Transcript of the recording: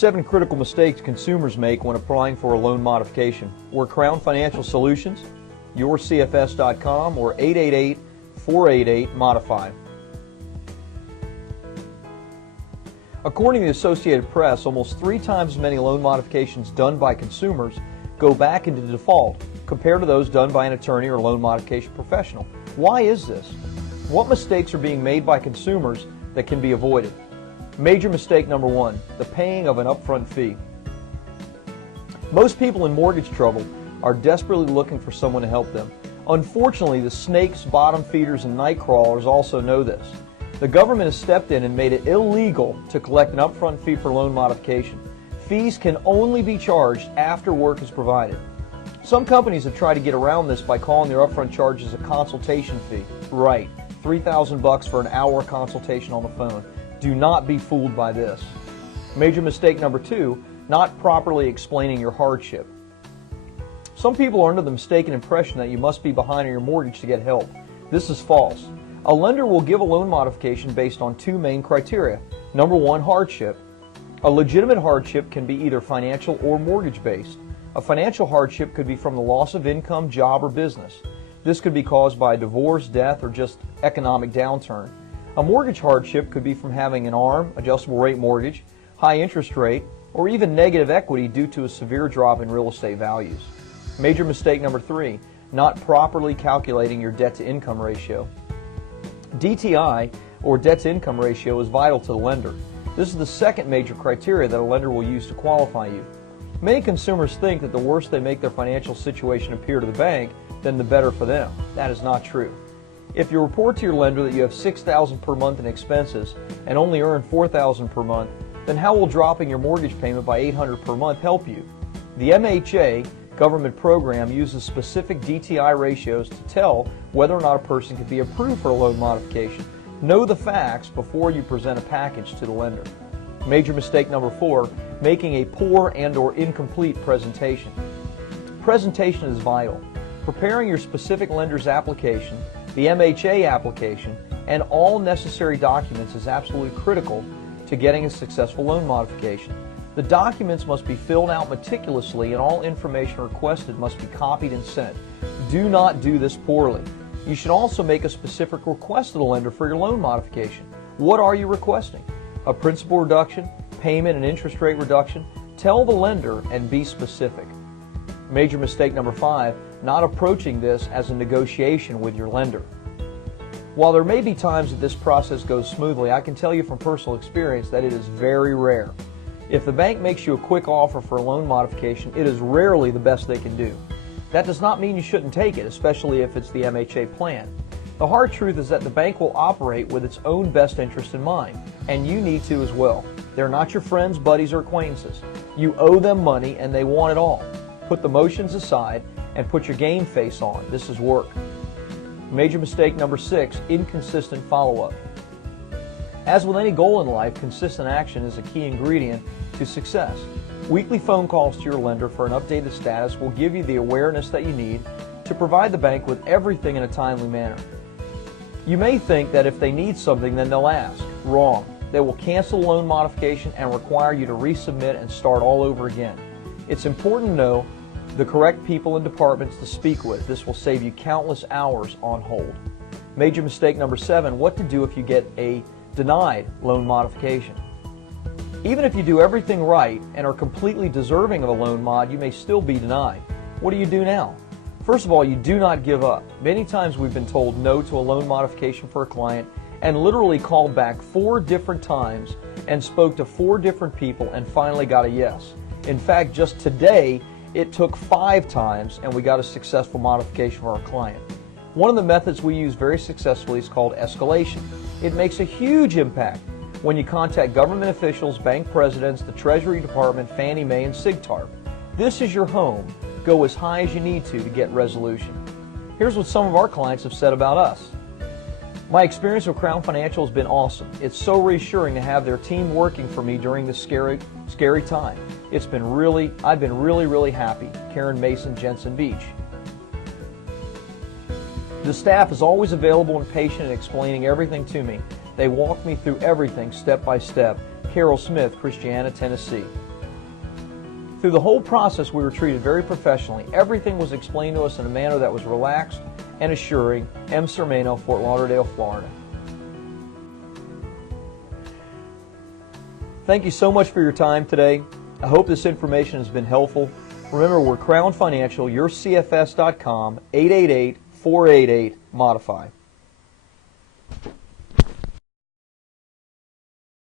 7 critical mistakes consumers make when applying for a loan modification. We're Crown Financial Solutions, yourcfs.com, or 888-488-MODIFY. According to the Associated Press, almost 3 times as many loan modifications done by consumers go back into default compared to those done by an attorney or loan modification professional. Why is this? What mistakes are being made by consumers that can be avoided? Major mistake number 1, the paying of an upfront fee. Most people in mortgage trouble are desperately looking for someone to help them. Unfortunately, the snakes, bottom feeders, and night crawlers also know this. The government has stepped in and made it illegal to collect an upfront fee for loan modification. Fees can only be charged after work is provided. Some companies have tried to get around this by calling their upfront charges a consultation fee. Right, $3,000 for an hour consultation on the phone. Do not be fooled by this. Major mistake number 2, not properly explaining your hardship. Some people are under the mistaken impression that you must be behind on your mortgage to get help. This is false. A lender will give a loan modification based on 2 main criteria. Number 1, hardship. A legitimate hardship can be either financial or mortgage-based. A financial hardship could be from the loss of income, job, or business. This could be caused by divorce, death, or just economic downturn. A mortgage hardship could be from having an ARM, adjustable rate mortgage, high interest rate, or even negative equity due to a severe drop in real estate values. Major mistake number 3, not properly calculating your debt-to-income ratio. DTI, or debt-to-income ratio, is vital to the lender. This is the second major criteria that a lender will use to qualify you. Many consumers think that the worse they make their financial situation appear to the bank, then the better for them. That is not true. If you report to your lender that you have $6,000 per month in expenses and only earn $4,000 per month, then how will dropping your mortgage payment by $800 per month help you? The MHA government program uses specific DTI ratios to tell whether or not a person can be approved for a loan modification. Know the facts before you present a package to the lender. Major mistake number 4, making a poor and/or incomplete presentation. Presentation is vital. Preparing your specific lender's application, the MHA application, and all necessary documents is absolutely critical to getting a successful loan modification. The documents must be filled out meticulously and all information requested must be copied and sent. Do not do this poorly. You should also make a specific request to the lender for your loan modification. What are you requesting? A principal reduction, payment and interest rate reduction? Tell the lender and be specific. Major mistake number 5, not approaching this as a negotiation with your lender. While there may be times that this process goes smoothly, I can tell you from personal experience that it is very rare. If the bank makes you a quick offer for a loan modification, it is rarely the best they can do. That does not mean you shouldn't take it, especially if it's the MHA plan. The hard truth is that the bank will operate with its own best interest in mind, and you need to as well. They're not your friends, buddies, or acquaintances. You owe them money and they want it all. Put the emotions aside and put your game face on. This is work. Major mistake number 6, inconsistent follow-up. As with any goal in life, consistent action is a key ingredient to success. Weekly phone calls to your lender for an updated status will give you the awareness that you need to provide the bank with everything in a timely manner. You may think that if they need something, then they'll ask. Wrong. They will cancel loan modification and require you to resubmit and start all over again. It's important to know the correct people and departments to speak with. This will save you countless hours on hold. Major mistake number 7, what to do if you get a denied loan modification. Even if you do everything right and are completely deserving of a loan mod, you may still be denied. What do you do now? First of all, you do not give up. Many times we've been told no to a loan modification for a client and literally called back 4 different times and spoke to 4 different people and finally got a yes. In fact, just today, it took 5 times and we got a successful modification for our client. One of the methods we use very successfully is called escalation. It makes a huge impact when you contact government officials, bank presidents, the Treasury Department, Fannie Mae, and SIGTARP. This is your home. Go as high as you need to get resolution. Here's what some of our clients have said about us. My experience with Crown Financial has been awesome. It's so reassuring to have their team working for me during this scary time. I've been really happy. Karen Mason, Jensen Beach. The staff is always available and patient in explaining everything to me. They walk me through everything step by step. Carol Smith, Christiana, Tennessee. Through the whole process, we were treated very professionally. Everything was explained to us in a manner that was relaxed and assuring. M. Cermeno, Fort Lauderdale, Florida. Thank you so much for your time today. I hope this information has been helpful. Remember, we're Crown Financial, yourcfs.com, 888-488-MODIFY.